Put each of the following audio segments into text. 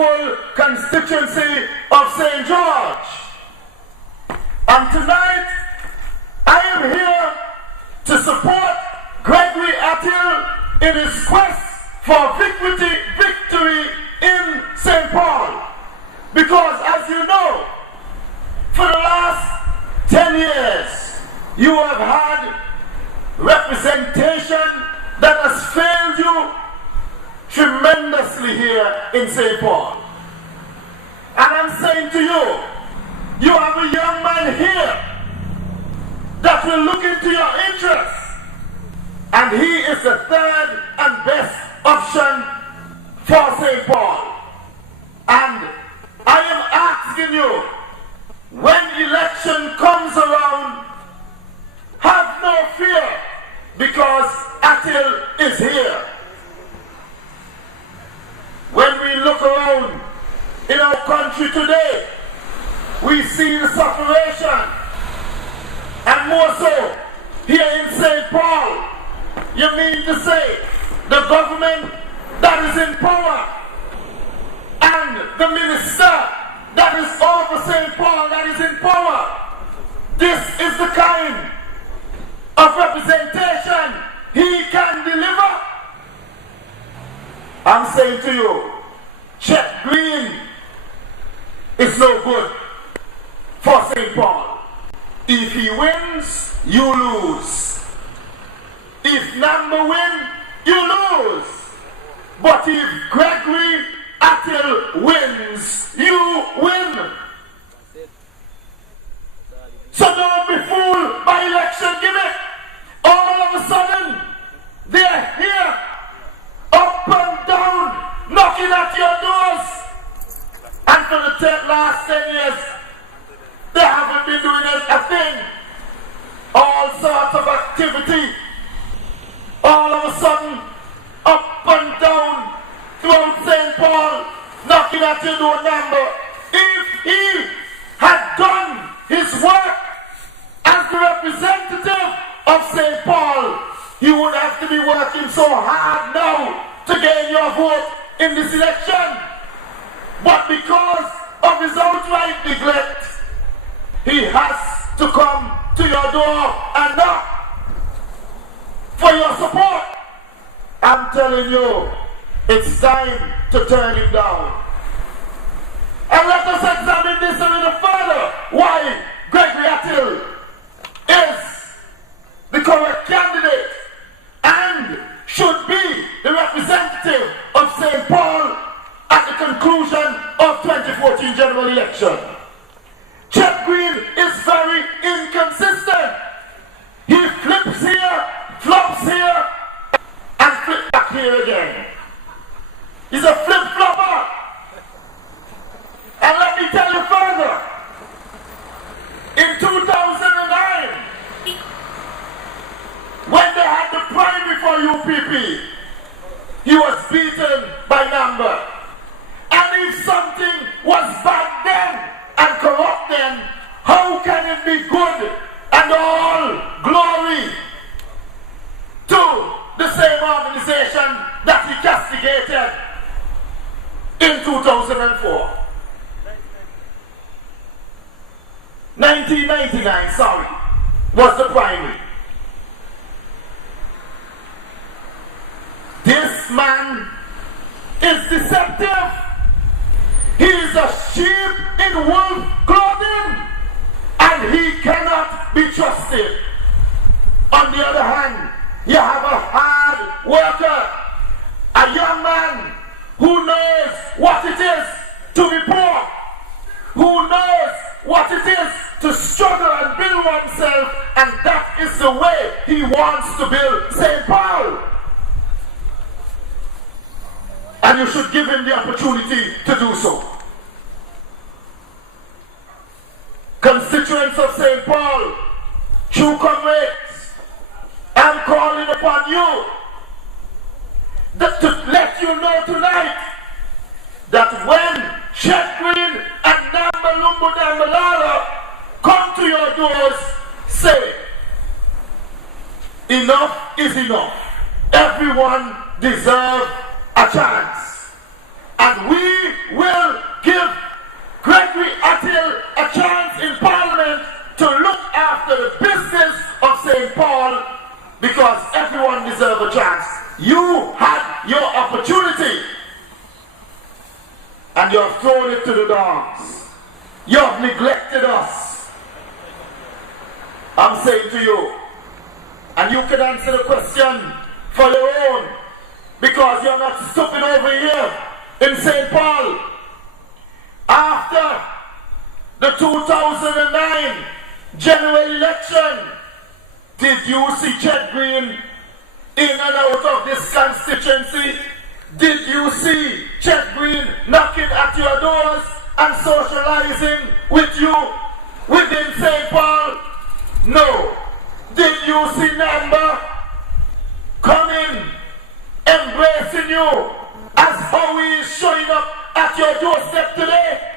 beautiful constituency of St. George. And tonight, I am here to support Gregory Attil in his quest for victory in St. Paul. Because as you know, for the last 10 years, you have had representation that has failed you tremendously here in St. Paul. And I'm saying to you, you have a young man here that will look into your interests, and he is the third and best option for St. Paul. And I am asking you, when election comes around, have no fear, because Attil is here. When we look around in our country today, we see the separation, and more so here in St. Paul. You mean to say the government that is in power and the minister that is over St. Paul that is in power, this is the kind of representation he can deliver? I'm saying to you, Chet Green is no good for St. Paul. If he wins, you lose. If Number win, you lose. But if Gregory Attil wins, you win. So don't be fooled by election gimmick. All of a sudden, they're here, up and down, knocking at your doors. And for the last 10 years, they haven't been doing a thing. All sorts of activity. All of a sudden, up and down, throughout St. Paul, knocking at your door number. If he had done his work as the representative of St. Paul, he would have to be working so hard now to gain your vote in this election. But because of his outright neglect, he has to come to your door and knock for your support. I'm telling you, it's time to turn him down. And let us examine this a little further. Why Gregory Attil is the correct candidate and should be the representative of St. Paul at the conclusion of 2014 general election. Chet Green is very inconsistent. He flips here, flops here, and flips back here again. He's a flip-flopper. And let me tell you further, in 2009, when they had the primary for UPP, he was beaten by number. And if something was bad then and corrupt then, how can it be good and all glory to the same organization that he castigated in 2004? 1999, sorry, was the primary. This man is deceptive. He is a sheep in wolf clothing, and he cannot be trusted. On the other hand, you have a hard worker, a young man who knows what it is to be poor, who knows what it is to struggle and build oneself, and that is the way he wants to build St. Paul. And you should give him the opportunity to do so. Constituents of St. Paul, true comrades, I'm calling upon you to let you know tonight that when Chet Green and Namba Lumbu Nambalala come to your doors, say, enough is enough. Everyone deserves a chance. And we will give Gregory Attil a chance in Parliament to look after the business of St. Paul, because everyone deserves a chance. You had your opportunity and you have thrown it to the dogs. You have neglected us. I'm saying to you, and you can answer the question for your own, because you're not stooping over here in St. Paul. After the 2009 general election, did you see Chet Green in and out of this constituency? Did you see Chet Green knocking at your doors and socializing with you within St. Paul? No. Did you see Namba coming, embracing you as how he is showing up at your doorstep today?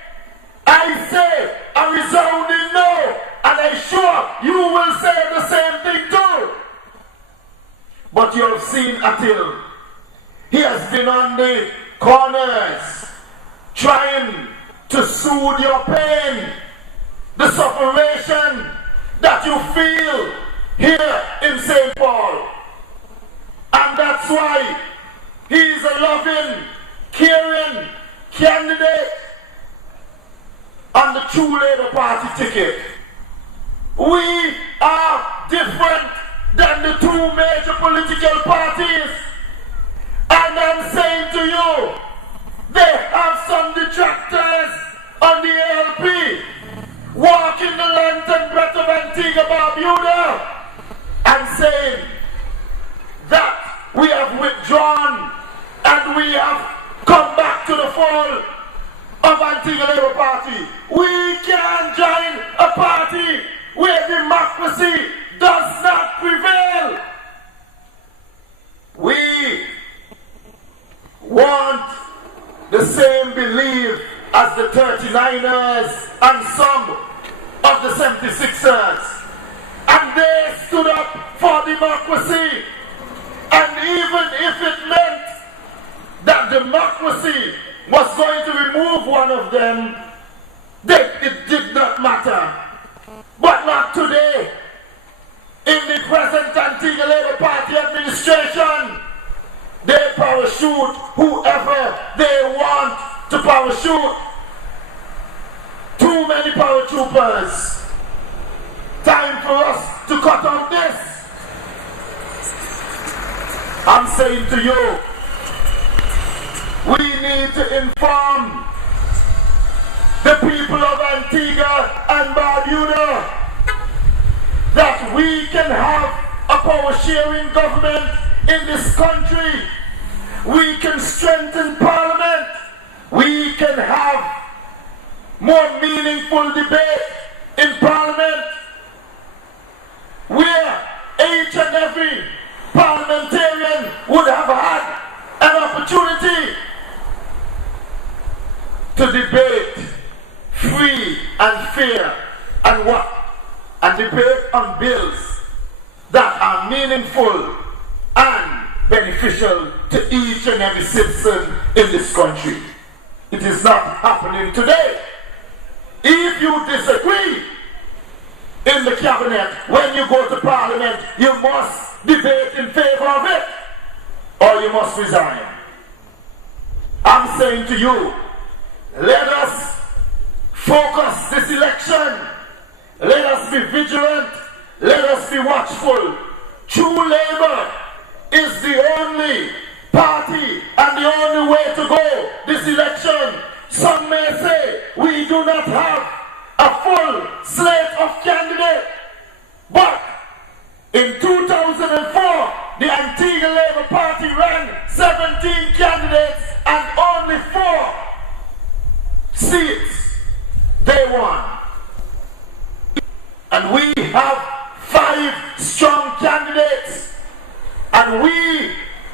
I say a resounding no, and I'm sure you will say the same thing too. But you have seen Attil. He has been on the corners trying to soothe your pain, the sufferation that you feel here in St. Paul. And that's why he's a loving, caring candidate on the True Labour Party ticket. We are different than the two major political parties. And I'm saying to you, they have some detractors on the ALP walking the length and breadth of Antigua Barbuda and saying that we have withdrawn and we have come back to the fold of Antigua Labour Party. We can join a party where democracy does not prevail. We want the same belief as the 39ers and some of the 76ers. And they stood up for democracy. And even if it meant that democracy was going to remove one of them, it did not matter. But not today. In the present Antigua Labour Party administration, they parachute whoever they want to parachute. Too many paratroopers. Time for us to cut on this. I'm saying to you, we need to inform the people of Antigua and Barbuda that we can have a power-sharing government in this country. We can strengthen Parliament. We can have more meaningful debate in Parliament, where each and every parliamentarian would have had an opportunity to debate free and fair and debate on bills that are meaningful and beneficial to each and every citizen in this country. It is not happening today. If you disagree in the cabinet, when you go to Parliament, you must debate in favor of it, or you must resign. I'm saying to you, let us focus this election. Let us be vigilant. Let us be watchful. True Labour is the only party and the only way to go this election. Some may say we do not have a full slate of candidates, but in 2004, the Antigua Labour Party ran 17 candidates and only 4 seats they won. And we have 5 strong candidates, and we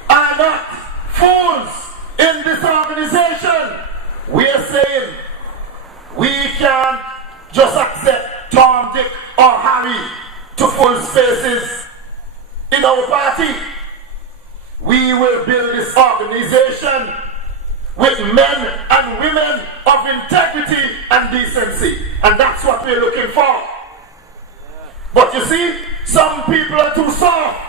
are not fools in this organization. We are saying we can't just accept Tom, Dick, or Harry to full spaces in our party. We will build this organization with men and women of integrity and decency. And that's what we're looking for. But you see, some people are too soft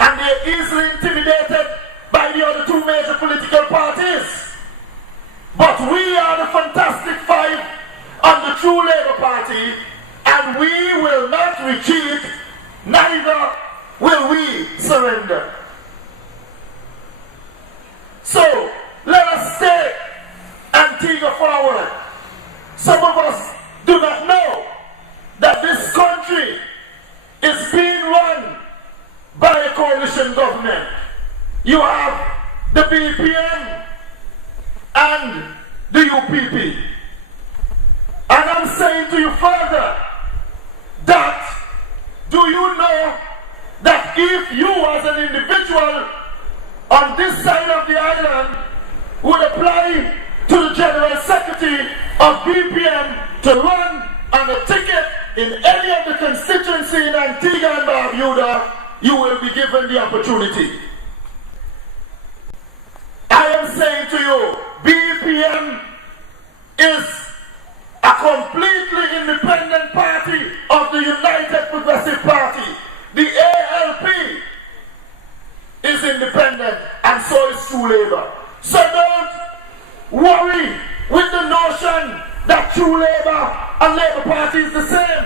and they're easily intimidated by the other two major political parties. But we are the Fantastic Five on the True Labour Party, and we will not retreat, neither will we surrender. So, let us take Antigua forward. Some of us do not know that this country is being run by a coalition government. You have the BPM and the UPP. And I'm saying to you further that, do you know that if you as an individual on this side of the island would apply to the General Secretary of BPM to run on a ticket in any of the constituency in Antigua and Barbuda, you will be given the opportunity. I am saying to you, BPM is a completely independent party of the United Progressive Party. The ALP is independent, and so is True Labour. So don't worry with the notion that True Labour and Labour Party is the same.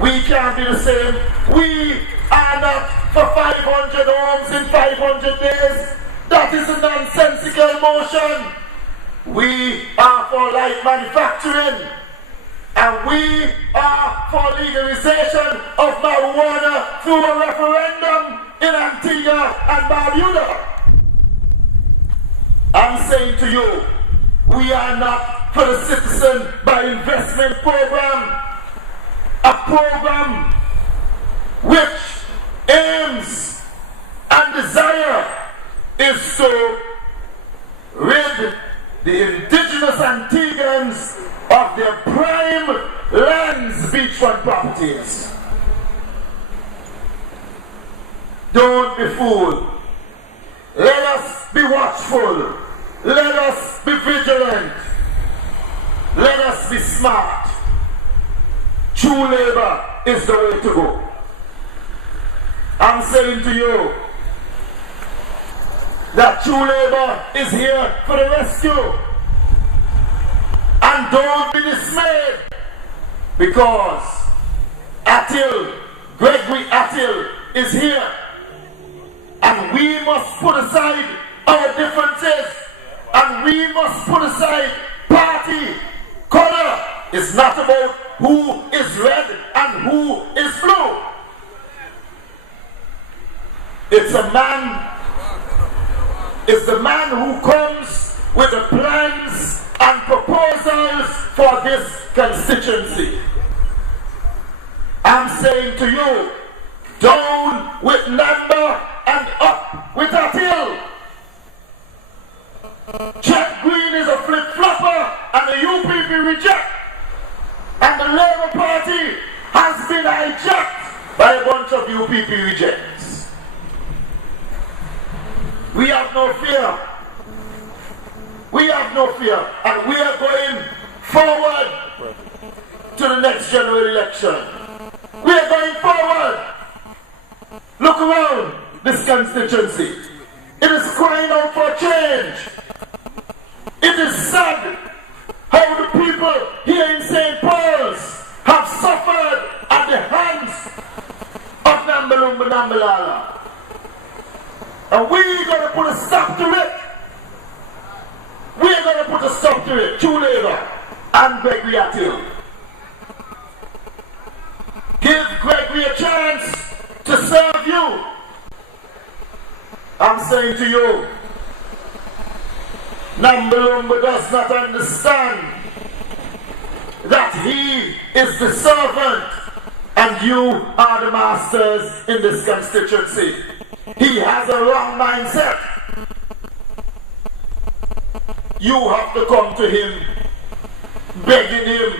We can't be the same. We are not for 500 homes in 500 days. That is a nonsensical motion. We are for light manufacturing, and we are for legalization of marijuana through a referendum in Antigua and Barbuda. I'm saying to you, we are not for the citizen by investment program, a program which aims and desire is to rid the indigenous Antiguans of their prime lands, beachfront properties. Don't be fooled. Let us be watchful. Let us be vigilant. Let us be smart. True Labour is the way to go. I'm saying to you that True Labour is here for the rescue. And don't be dismayed, because Gregory Attil is here. And we must put aside our differences, and we must put aside party color. It's not about who is red and who is blue. It's the man who comes with the plans and proposals for this constituency. I'm saying to you, down with Lamba and up with Attil. Jack Green is a flip-flopper and the UPP reject. And the Labour Party has been hijacked by a bunch of UPP rejects. We have no fear. We have no fear. And we are going forward to the next general election. We are going forward. Look around this constituency. It is crying out for change. It is sad how the people here in St. Paul's have suffered at the hands of Nambalumba Nambalala. And we're going to put a stop to it. We're going to put a stop to it. True Labour and Gregory Attil. Give Gregory a chance to serve you. I'm saying to you, Nambalumba does not understand that he is the servant and you are the masters in this constituency. He has a wrong mindset. You have to come to him, begging him,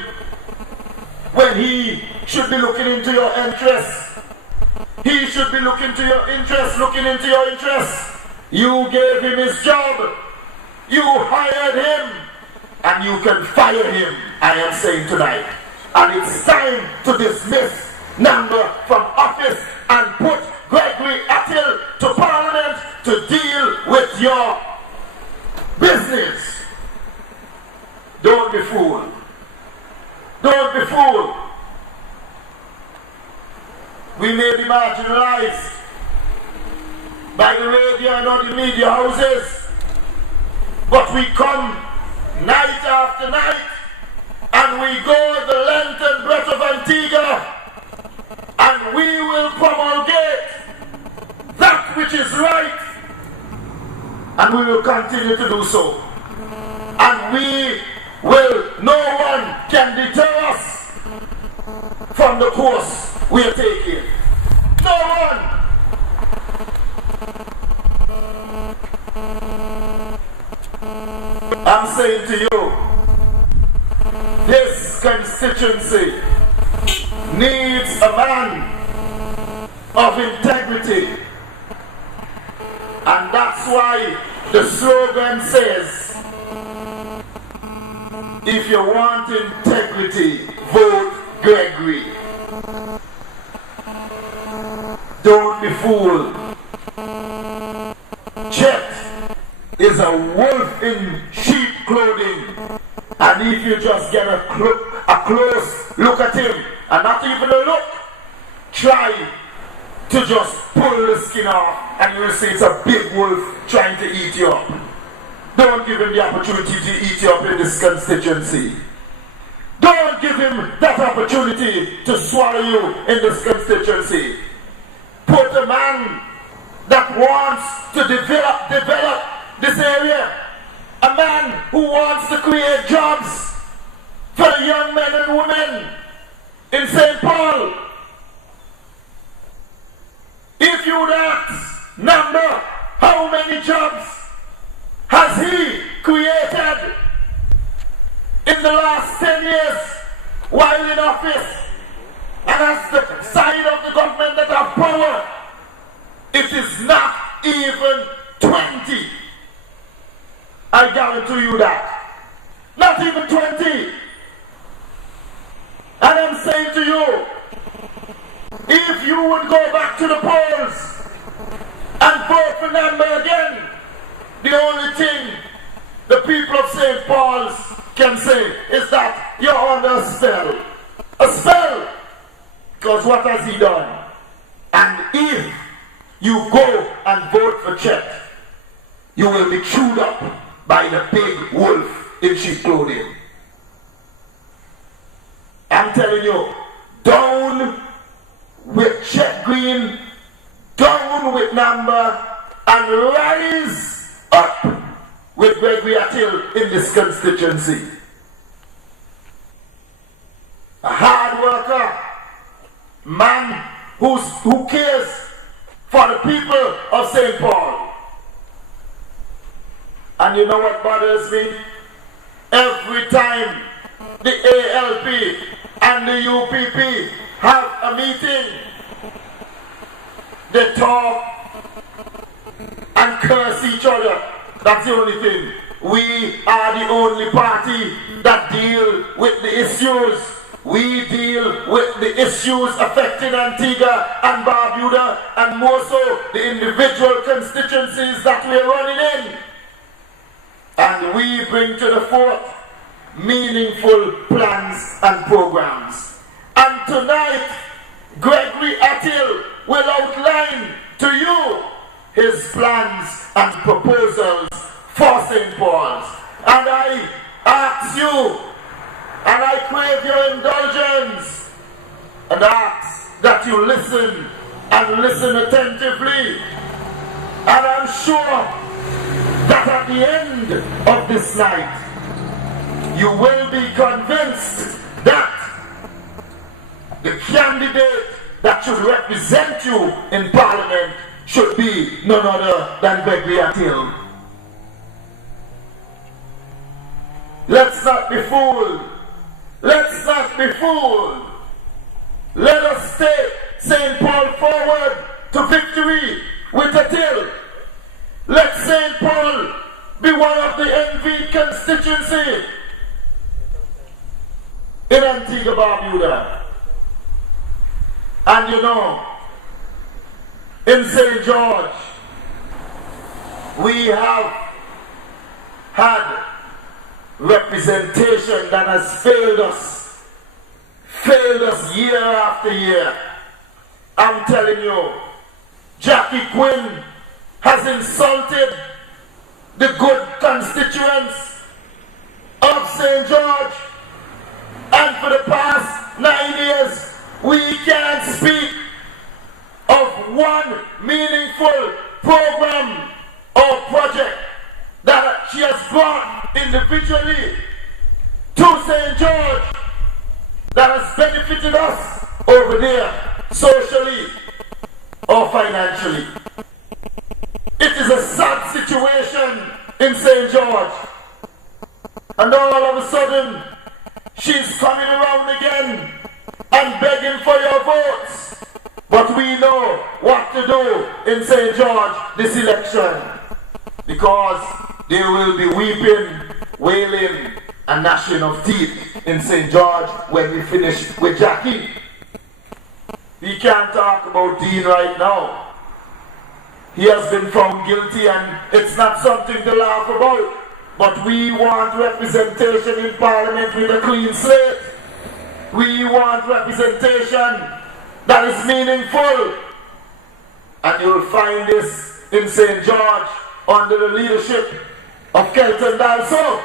when he should be looking into your interests. He should be looking into your interests. You gave him his job. You hired him and you can fire him, I am saying tonight. And it's time to dismiss Namber from office and put Gregory Attil to Parliament to deal with your business. Don't be fooled. Don't be fooled. We may be marginalized by the radio and other media houses, but we come night after night and we go the length and breadth of Antigua and we will promulgate that which is right, and we will continue to do so. And no one can deter us from the course we are taking. No one. I'm saying to you, this constituency needs a man of integrity. And that's why the slogan says, if you want integrity, vote Gregory. Don't be fooled. Chet is a wolf in sheep clothing. And if you just get a close look at him, and not even a look, try to just pull the skin off, and you will see it's a big wolf trying to eat you up. Don't give him the opportunity to eat you up in this constituency. Don't give him that opportunity to swallow you in this constituency. Put a man that wants to develop this area. A man who wants to create jobs for the young men and women in St. Paul. If you would ask Namber, how many jobs has he created in the last 10 years while in office? And as the side of the government that have power, it is not even 20. I guarantee you that. Not even 20. And I'm saying to you, if you would go back to the polls and vote for Namber again, the only thing the people of St. Paul's can say is that you're under a spell. A spell! Because what has he done? And if you go and vote for Chet, you will be chewed up by the big wolf in sheep clothing. I'm telling you, down with Chet Green, down with Namber, and rise up with Gregory Attil in this constituency. A hard worker, man who cares for the people of St. Paul. And you know what bothers me? Every time the ALP and the UPP have a meeting, they talk and curse each other. That's the only thing. We are the only party that deal with the issues. We deal with the issues affecting Antigua and Barbuda, and more so the individual constituencies that we're running in. And we bring to the fore meaningful plans and programs. And tonight, Gregory Attil will outline to you his plans and proposals for St. Paul's. And I ask you, and I crave your indulgence, and ask that you listen, and listen attentively. And I'm sure that at the end of this night, you will be convinced that the candidate that should represent you in Parliament should be none other than Gregory Attil. Let's not be fooled. Let's not be fooled. Let us take St. Paul forward to victory with Attil. Let St. Paul be one of the constituency in Antigua Barbuda. And you know, in St. George, we have had representation that has failed us year after year. I'm telling you, Jackie Quinn has insulted the good constituents of St. George, and for the past 9 years, we can't speak of one meaningful program or project that she has brought individually to St. George that has benefited us over there, socially or financially. It is a sad situation in St. George. And all of a sudden, she's coming around again and begging for your votes. But we know what to do in St. George this election, because there will be weeping, wailing, and gnashing of teeth in St. George when we finish with Jackie. We can't talk about Dean right now. He has been found guilty and it's not something to laugh about. But we want representation in Parliament with a clean slate. We want representation that is meaningful. And you'll find this in St. George under the leadership of Kelton Dalso.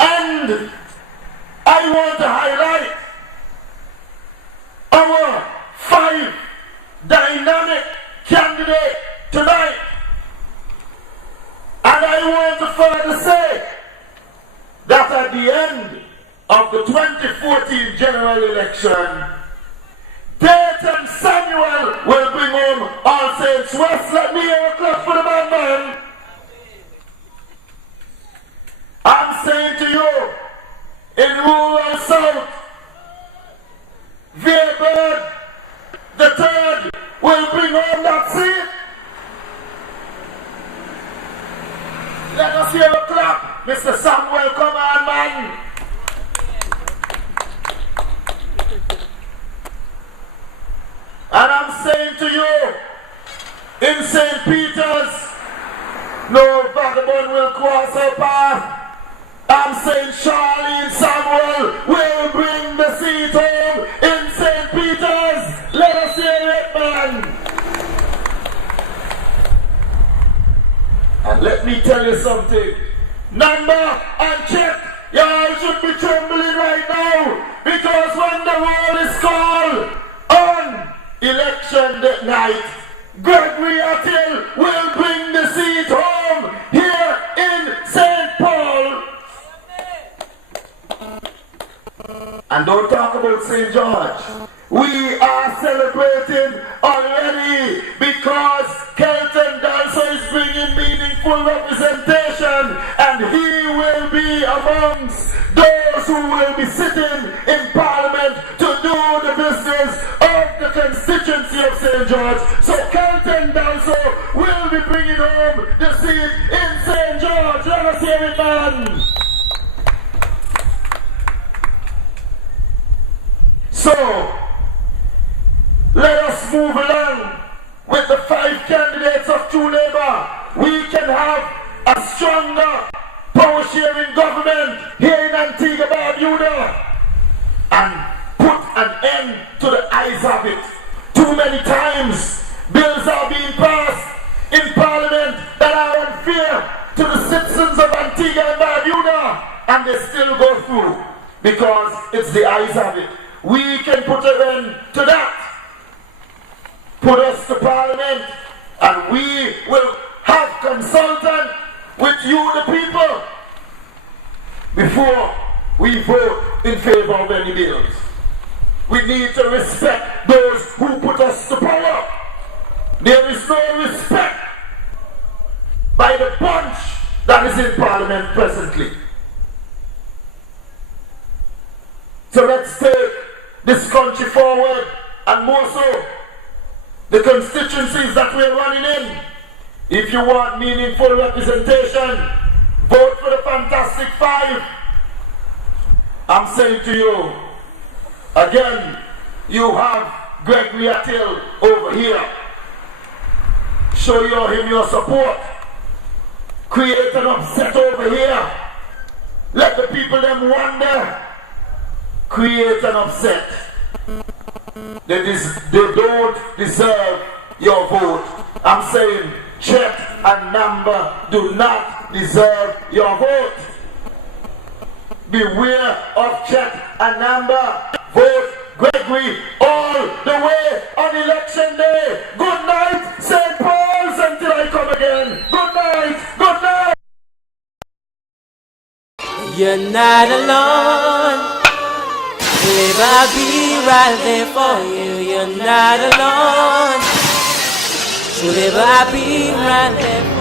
And I want to highlight our 5 dynamic candidates tonight. And I want to further say that at the end of the 2014 general election, Dayton Samuel will bring home All Saints West. Let me hear a clap for the man. I'm saying to you, in rural South, Veerbird the third will bring home that seat. Let us hear a clap. Mr. Samuel, come on, man. And I'm saying to you, in St. Peter's, no vagabond will cross our path. I'm saying Charlie and Samuel will bring the seat home in St. Peter's. Let us hear it, man. And let me tell you something. Number and check. Y'all should be trembling right now, because when the roll is called on election that night, Gregory Attil will bring the seat home here in St. Paul. And don't talk about St. George. We are celebrating already because Kelton Dalso is bringing meaningful representation, and he will be amongst those who will be sitting in Parliament to do the business of the constituency of St. George. So Kelton Dalso will be bringing home the seat in St. George. Let us hear it, man. So, let us move along with the 5 candidates of True Labour. We can have a stronger power-sharing government here in Antigua Barbuda and put an end to the eyes of it. Too many times, bills are being passed in Parliament that are unfair to the citizens of Antigua and Barbuda, and they still go through because it's the eyes of it. We can put an end to that. Put us to Parliament, and we will have consultant with you, the people, before we vote in favor of any bills. We need to respect those who put us to power. There is no respect by the bunch that is in Parliament presently. So let's take this country forward, and more so the constituencies that we're running in. If you want meaningful representation, vote for the Fantastic Five. I'm saying to you, again, you have Gregory Attil over here. Show him your support. Create an upset over here. Let the people them wonder. Create an upset. They don't deserve your vote. I'm saying Chet and Namba do not deserve your vote. Beware of Chet and Namba. Vote Gregory all the way on election day. Good night, St. Paul's, until I come again. Good night, good night. You're not alone. Live, I'll be right there for you. You're not alone. So live, I'll be right there for you.